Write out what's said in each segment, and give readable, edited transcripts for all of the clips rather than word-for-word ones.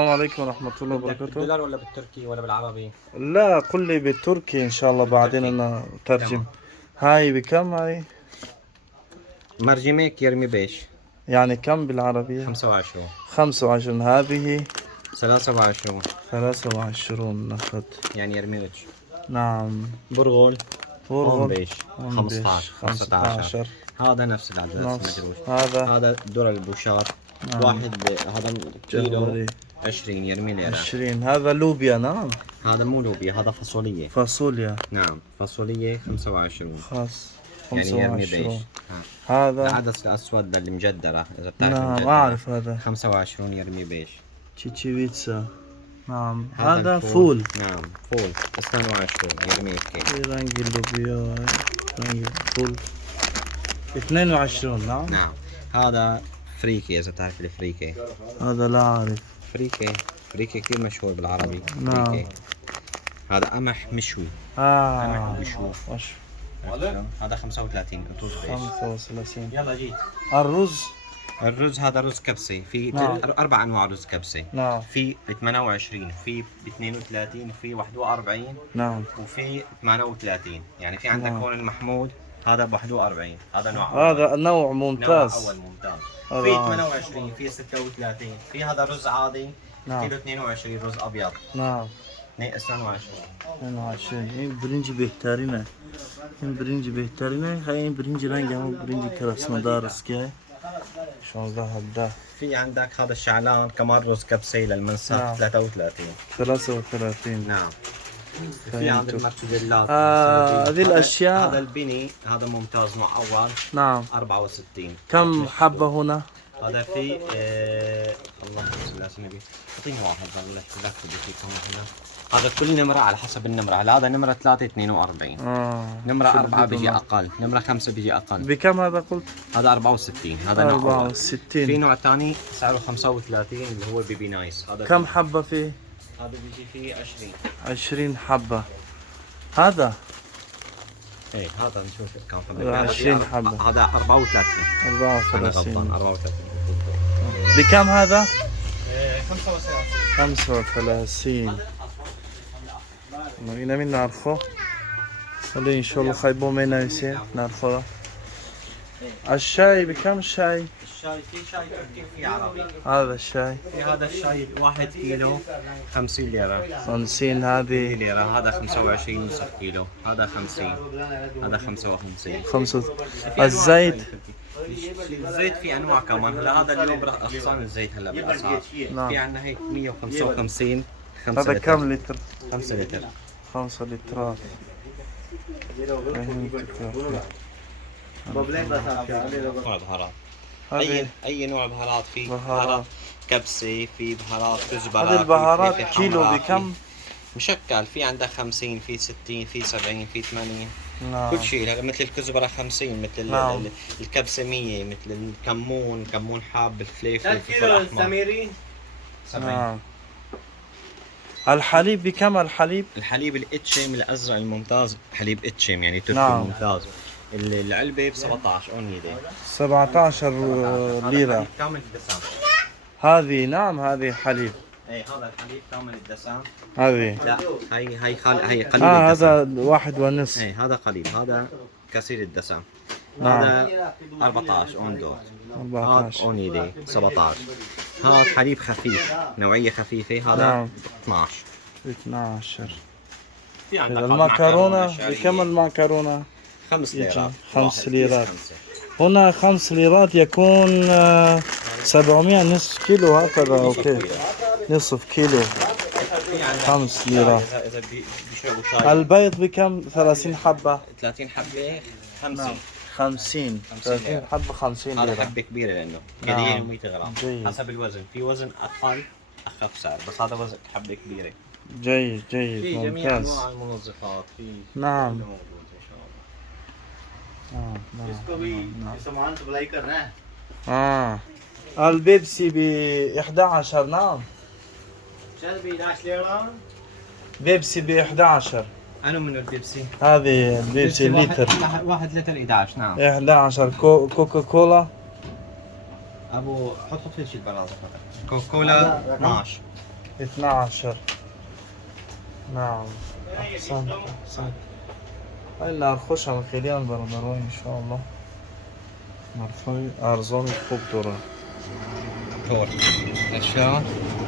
السلام عليكم ورحمة الله بدك وبركاته. بالدولار ولا بالتركي ولا بالعربي؟ لا، قل لي بالتركي إن شاء الله بعدين بالتركي. أنا أترجم. تمام. هاي بكم هاي؟ مرجمك يرمي بيش يعني كم بالعربية؟ 25. 25. هذه 23 23 نفط. يعني يرمي وجه. نعم. برغل هون برغل بيش هون بيش 15 15. 15. هذا نفس العدد نص المجروش. هذا. هذا ذرة البوشار. نعم. واحد هذا كيلو جوهري 20 يرمي ليرة. 20. هذا لوبيا. نعم. هذا مو لوبيا، هذا فاصوليا. فاصوليا. نعم فاصوليا 25 خاص يعني يرمي بيش. 25. هذا العدس الأسود المجدرة إذا بتعرف نعم المجدرة أعرف هذا 25 يرمي بيش. تشيتشيفيتسا. نعم. هذا هذا الفول. فول. نعم فول 22 يرمي هيك. في رنج اللوبيا. رنج الفول 22. نعم. نعم. هذا فريكي إذا بتعرف الفريكي. هذا لا أعرف. فريكي كثير مشهور بالعربي. نعم. فريكي. هذا قمح مشوي. قمح بشوف. وش هذا 35 رز بيش. 35. يلا جيت. الرز. الرز هذا رز كبسة في نعم. 4 أنواع رز كبسة. نعم. في 28 في 32 في 41 نعم. وفي 38 يعني في عندك نعم. هون المحمود هذا ب 41 هذا نوع هذا نوع نوع ممتاز. أول ممتاز. هذا في 28 في 36 في هذا رز عادي. نعم. كيلو 22 رز أبيض. نعم. 22 22. این برنج بهترینه. این برنج بهترینه. خیلی این برنج رنگ همون برنج کراسنودار است که 16 17. في عندك هذا الشعلان كمان رز كبسة للمنسف. نعم. 33 33. نعم. في عندك مرتديلات. هذه الأشياء. هذا البني هذا ممتاز نوع أول. نعم. 64. كم حبة هنا؟ هذا في اللهم صل على النبي. اعطيني واحد والله بكتب فيكم هنا. هذا كل نمرة على حسب النمرة. هلا هذا نمرة 3 42. نمرة 4 بيجي أقل، نمرة 5 بيجي أقل. بكم هذا قلت؟ هذا 64 هذا نوع 64. في نوع ثاني سعره 35 اللي هو بيبي نايس. هذا كم حبة فيه؟ هذا بيجي فيه 20. 20 حبة. ايه هذا نشوف كم حبة. 20 حبة. هذا 34. أنا غلطان 34. 34. بكم هذا؟ 35. 35. اینا می نرخو ولی انشالله خیلی بومه نویسه نرخو. الشاي بكم الشاي؟ الشاي في شاي تركي في عربي. هذا الشاي في هذا الشاي 1 كيلو 50 ليرة. 50. هذه ليرة. هذا 25 نصف كيلو. هذا 50. هذا 55. 5. الزيت. الزيت في انواع كمان. هلا هذا اليوم رخصان الزيت هلا بالاسعار. نعم. في عندنا هيك 155. هذا كم لتر؟ 5 لتر. 5 لترات. نوع بهارات. هذه اي نوع بهارات. في بهارات كبسة في بهارات كزبرة. هذه البهارات في كيلو حمراء، بكم؟ مشكل. في عندك 50 في 60 في 70 في 80. نعم. كل شيء مثل الكزبرة 50 مثل نعم. الكبسة 100 مثل كمون حاب الفليفل الفلفل كيلو الأحمر. سميري 70. نعم. الحليب بكم الحليب؟ الحليب الاتشم الازرق الممتاز حليب اتشم يعني تركي. نعم. ممتاز. العلبة ب 17 اونيدي. 17 ليرة. كامل الدسم. هذه نعم هذه حليب. ايه هذا الحليب كامل الدسم. هذه لا هي قليل الدسم. هذا 1.5. ايه هذا قليل. هذا كثير الدسم. نعم. هذا 14 اون دوت. هذا 14. اونيدي 17. هذا حليب خفيف نوعية خفيفة. هذا نعم. 12. 12. في عندك المعكرونة بكم المعكرونة؟ 5 ليرات. 5 ليرات. هنا 5 ليرات يكون 700 نصف كيلو هكذا. اوكي نصف كيلو. 5 ليرات. اذا بيشربوا شاي. البيض بكم؟ 30 حبة. 30 حبة 50. 50. 30 حبة 50 هذا ليرة. حبة كبيرة لأنه نعم. قليل 100 غرام. جيد. حسب الوزن. في وزن أقل أخف سعر بس هذا وزن حبة كبيرة. جيد في جيد جميع ممتاز. أنواع المنظفات. في نعم. كله موجود إن شاء الله. इसको भी सामान सप्लाई करना है البيبسي ب 11. نعم. चल भी नाश लेना بيبسي ب 11. أنا من البيبسي. هذه البيبسي لتر. 1 لتر 11 نعم. 11. كوكا كولا. أبو حط في شيء البلاطة. كوكولا 12. 12. نعم أحسنت. هاي النرخوش هم خیلی هم برادرای ان شاء الله نرخای ارزان خوب داره. طور اشياء.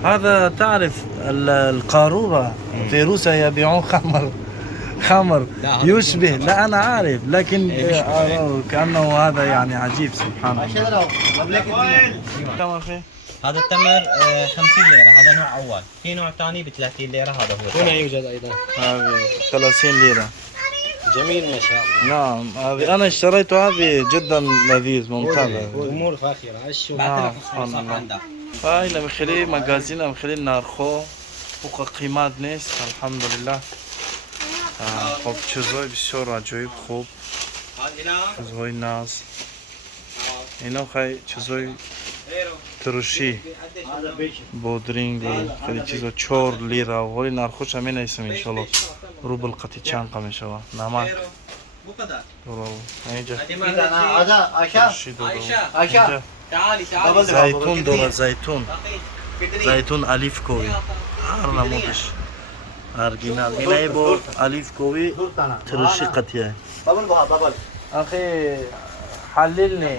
هذا تعرف القارورة في روسيا يبيعون خمر لا، يشبه. لا أنا عارف لكن كأنه هذا يعني عجيب سبحان الله. كم أخي؟ هذا التمر 50 ليرة، هذا نوع أول. في نوع ثاني ب 30 ليرة، هذا هو. هنا يوجد أيضا. هذه 30 ليرة. جميل ما شاء الله. نعم هذه أنا اشتريته، هذه جدا لذيذ ممتاز. أمور فاخرة. الشو سبحان الله. هاي لمخلي مغازين مخلي نرخو فوق قیمت نیست الحمدلله. خب چیزهای بسیار عجیب خوب، چیزهای ناز اینا خیلی چیزهای ترشی بودرینگ و خیلی چیزا 4 لیره و ولی نرخوش همین نیستم انشالله. روبل قطی چند قم انشالله. نمک درو اینجا ترشی درو اینجا زیتون داره. زیتون الیف کوی هر نمودش ارگینال. اینه با الیف کوی ترشی قطیه. اخی حللني